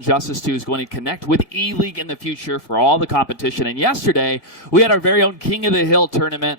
Injustice 2 is going to connect with E-League in the future for all the competition. And yesterday, we had our very own King of the Hill tournament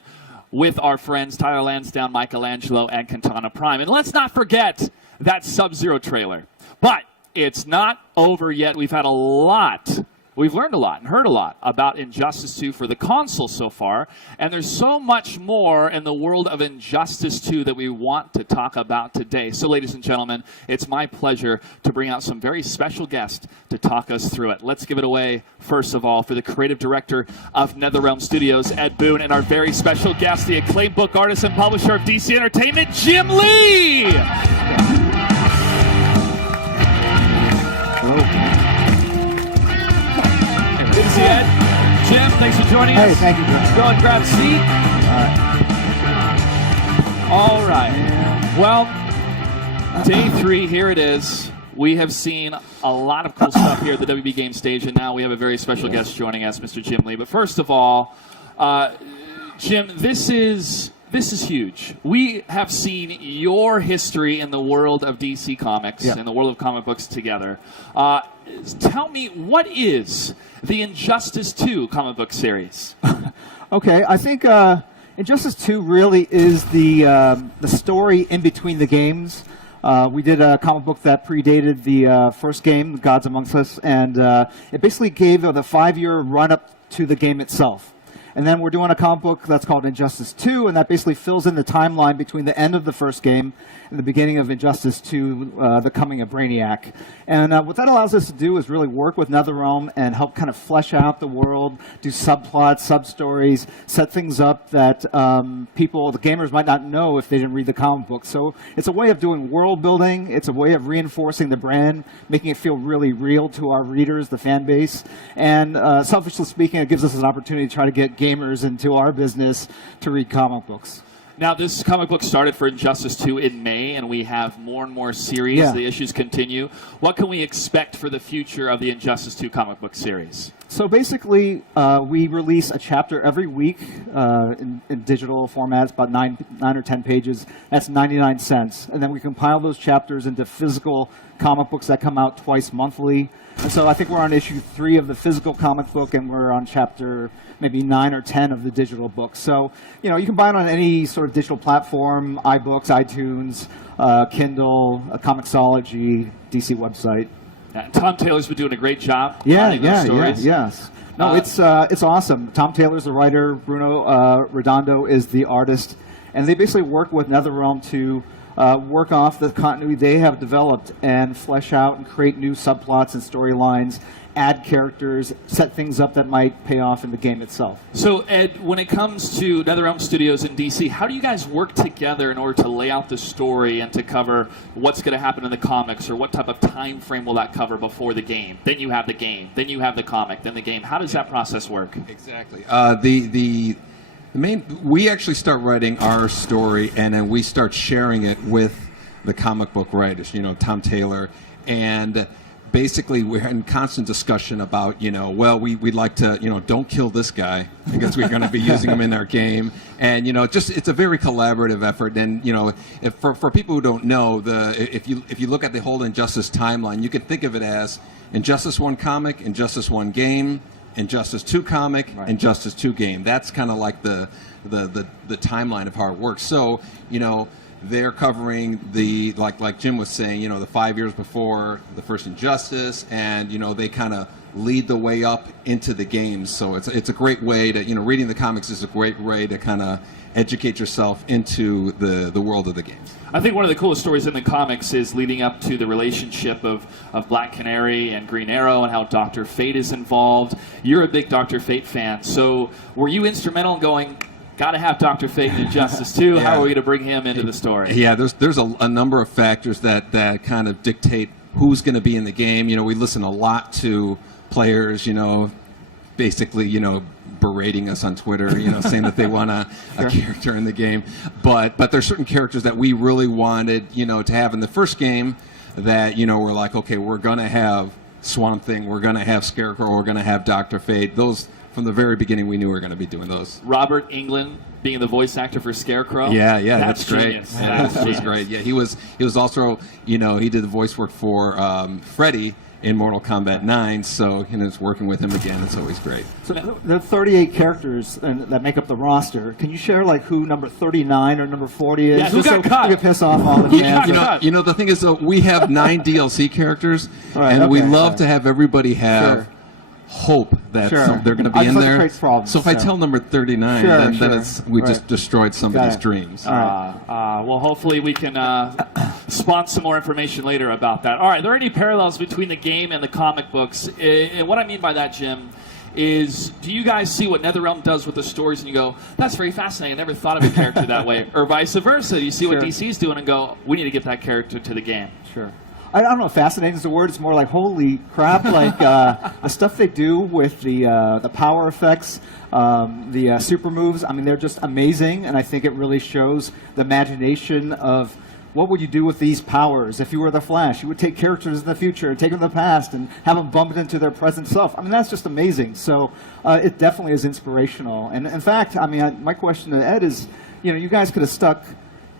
with our friends Tyler Lansdowne, Michelangelo, and Katana Prime. And let's not forget that Sub-Zero trailer. But it's not over yet. We've learned a lot and heard a lot about Injustice 2 for the console so far. And there's so much more in the world of Injustice 2 that we want to talk about today. So, ladies and gentlemen, it's my pleasure to bring out some very special guests to talk us through it. Let's give it away, first of all, for the creative director of NetherRealm Studios, Ed Boon, and our very special guest, the acclaimed book artist and publisher of DC Entertainment, Jim Lee! Good to see you, Ed. Jim, thanks for joining us. Hey, thank you, Jim. Go and grab a seat. All right. Well, day 3, here it is. We have seen a lot of cool stuff here at the WB Game stage, and now we have a very special guest joining us, Mr. Jim Lee. But first of all, Jim, this is huge. We have seen your history in the world of DC Comics and the world of comic books together. Tell me, what is the Injustice 2 comic book series? Okay, I think Injustice 2 really is the story in between the games. We did a comic book that predated the first game, Gods Amongst Us, and it basically gave the 5-year run-up to the game itself. And then we're doing a comic book that's called Injustice 2, and that basically fills in the timeline between the end of the first game and the beginning of Injustice 2, the coming of Brainiac. And what that allows us to do is really work with NetherRealm and help kind of flesh out the world, do subplots, sub-stories, set things up that people, the gamers, might not know if they didn't read the comic book. So it's a way of doing world building. It's a way of reinforcing the brand, making it feel really real to our readers, the fan base. And selfishly speaking, it gives us an opportunity to try to get gamers into our business to read comic books. Now, this comic book started for Injustice 2 in May, and we have more and more series. Yeah. The issues continue. What can we expect for the future of the Injustice 2 comic book series? So basically, we release a chapter every week in digital formats, about 9 or 10 pages. That's 99 cents. And then we compile those chapters into physical comic books that come out twice monthly. And so I think we're on issue 3 of the physical comic book, and we're on chapter maybe 9 or 10 of the digital book. So, you know, you can buy it on any sort of digital platform, iBooks, iTunes, Kindle, Comixology, DC website. Tom Taylor's been doing a great job. Yes. No, it's awesome. Tom Taylor's the writer. Bruno Redondo is the artist. And they basically work with NetherRealm to work off the continuity they have developed and flesh out and create new subplots and storylines, add characters, set things up that might pay off in the game itself. So, Ed, when it comes to NetherRealm Studios in DC, how do you guys work together in order to lay out the story and to cover what's going to happen in the comics, or what type of time frame will that cover before the game? Then you have the game, then you have the comic, then the game. How does that process work? Exactly. We actually start writing our story, and then we start sharing it with the comic book writers, you know, Tom Taylor, and basically we're in constant discussion about, you know, well, we'd like to, you know, don't kill this guy because we're going to be using him in our game. And, you know, it's a very collaborative effort. And, you know, for people who don't know, if you look at the whole Injustice timeline, you can think of it as Injustice 1 comic, Injustice 1 game, Injustice 2 comic, right. Injustice 2 game. That's kind of like the timeline of how it works. So, you know, they're covering the, like Jim was saying, you know, the 5 years before the first Injustice, and, you know, they kind of lead the way up into the games. So it's a great way to, you know, reading the comics is a great way to kind of educate yourself into the world of the games. I think one of the coolest stories in the comics is leading up to the relationship of Black Canary and Green Arrow, and how Dr. Fate is involved. You're a big Dr. Fate fan, so were you instrumental in going, got to have Dr. Fate in Injustice 2? Yeah. How are we going to bring him into the story? Yeah, there's a number of factors that kind of dictate who's going to be in the game. You know, we listen a lot to players, you know, basically, you know, berating us on Twitter, you know, saying that they want a character in the game. But there's certain characters that we really wanted, you know, to have in the first game that, you know, we're like, okay, we're going to have Swamp Thing, we're going to have Scarecrow, we're going to have Dr. Fate. Those, from the very beginning, we knew we were going to be doing those. Robert Englund being the voice actor for Scarecrow. Yeah, that's great. Genius. That was great. Yeah, he was also, you know, he did the voice work for Freddy in Mortal Kombat 9. So, it's working with him again. It's always great. So there are 38 characters that make up the roster. Can you share like who number 39 or number 40 is? Yeah, who Just got so cut? we can piss off all the fans. got The thing is, we have 9 DLC characters, Right, and we okay, love right. to have everybody have Sure. hope that Sure. they're going to I be in just like there. creates problems, So if I so. tell number 39, Sure, then sure. we Right. just destroyed somebody's Got it. dreams. All right. Well, hopefully we can spawn some more information later about that. All right, there are any parallels between the game and the comic books? And what I mean by that, Jim, is do you guys see what NetherRealm does with the stories and you go, that's very fascinating, I never thought of a character that way? Or vice versa, you see what Sure. DC's doing and go, we need to get that character to the game. Sure. I don't know if fascinating is the word. It's more like, holy crap, like the stuff they do with the power effects, the super moves. I mean, they're just amazing, and I think it really shows the imagination of what would you do with these powers if you were the Flash? You would take characters in the future, take them to the past, and have them bump into their present self. I mean, that's just amazing. So it definitely is inspirational. And in fact, I mean, my question to Ed is, you guys could have stuck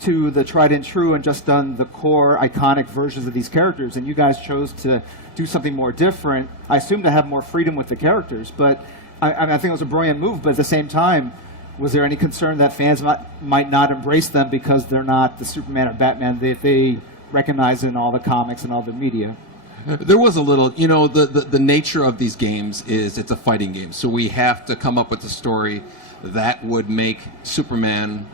to the tried and true and just done the core iconic versions of these characters, and you guys chose to do something more different. I assume to have more freedom with the characters, but I think it was a brilliant move. But at the same time, was there any concern that fans might not embrace them because they're not the Superman or Batman that they recognize in all the comics and all the media? There was a little, the nature of these games is it's a fighting game. So we have to come up with a story that would make Superman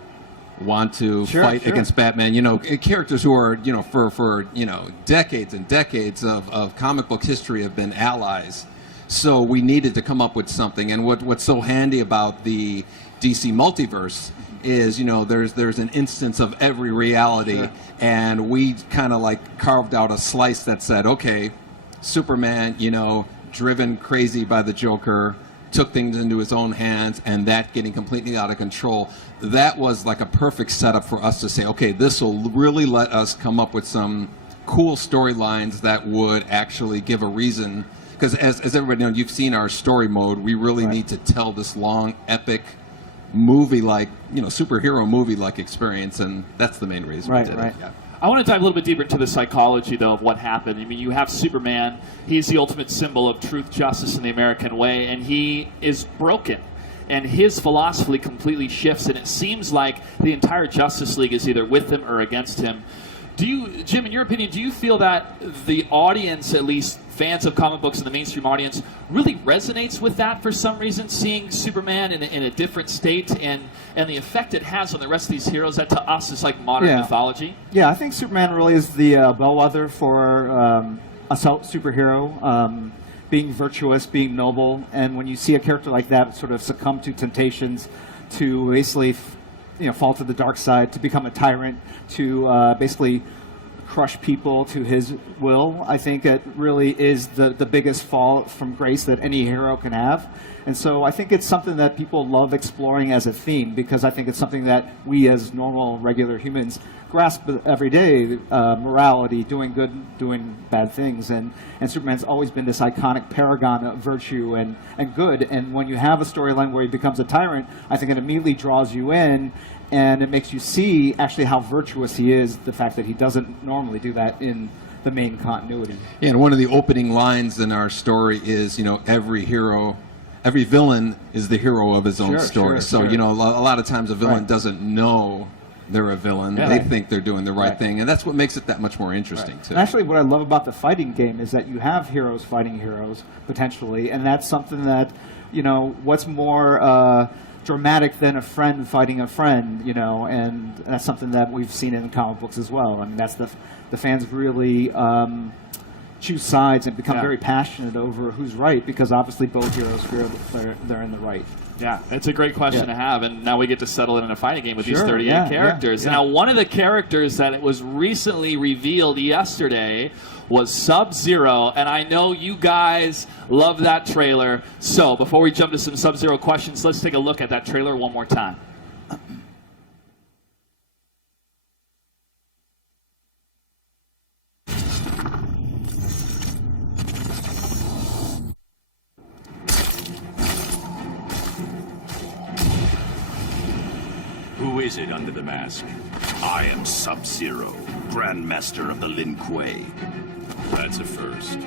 want to fight against Batman. Characters who are, for decades and decades of comic book history have been allies. So we needed to come up with something. And what's so handy about the DC multiverse is, there's an instance of every reality, and we kind of like carved out a slice that said, okay, Superman, driven crazy by the Joker, took things into his own hands, and that getting completely out of control. That was like a perfect setup for us to say, okay, this will really let us come up with some cool storylines that would actually give a reason. Because as everybody knows, you've seen our story mode. We really need to tell this long, epic movie-like, superhero movie-like experience, and that's the main reason we did it. Yeah. I want to dive a little bit deeper into the psychology, though, of what happened. I mean, you have Superman. He's the ultimate symbol of truth, justice, and the American way, and he is broken. And his philosophy completely shifts, and it seems like the entire Justice League is either with him or against him. Jim, in your opinion, do you feel that the audience, at least fans of comic books and the mainstream audience, really resonates with that for some reason, seeing Superman in a different state and the effect it has on the rest of these heroes that to us is like modern mythology? Yeah, I think Superman really is the bellwether for a superhero, being virtuous, being noble, and when you see a character like that sort of succumb to temptations to basically fall to the dark side, to become a tyrant, to basically crush people to his will, I think it really is the biggest fall from grace that any hero can have. And so I think it's something that people love exploring as a theme, because I think it's something that we as normal, regular humans grasp every day, morality, doing good, doing bad things. And Superman's always been this iconic paragon of virtue and good. And when you have a storyline where he becomes a tyrant, I think it immediately draws you in, and it makes you see actually how virtuous he is, the fact that he doesn't normally do that in the main continuity. Yeah, and one of the opening lines in our story is, every villain is the hero of his own story. So, a lot of times a villain doesn't know they're a villain. They think they're doing the right thing, and that's what makes it that much more interesting, too. And actually, what I love about the fighting game is that you have heroes fighting heroes, potentially, and that's something that, what's more dramatic than a friend fighting a friend, and that's something that we've seen in comic books as well. I mean, that's the fans really choose sides and become very passionate over who's right, because obviously both heroes feel they're in the right. Yeah, it's a great question to have, and now we get to settle it in a fighting game with these 38 characters. Yeah. Now, one of the characters that was recently revealed yesterday was Sub-Zero, and I know you guys love that trailer. So, before we jump to some Sub-Zero questions, let's take a look at that trailer one more time. Who is it under the mask? I am Sub-Zero, Grandmaster of the Lin Kuei. That's a first.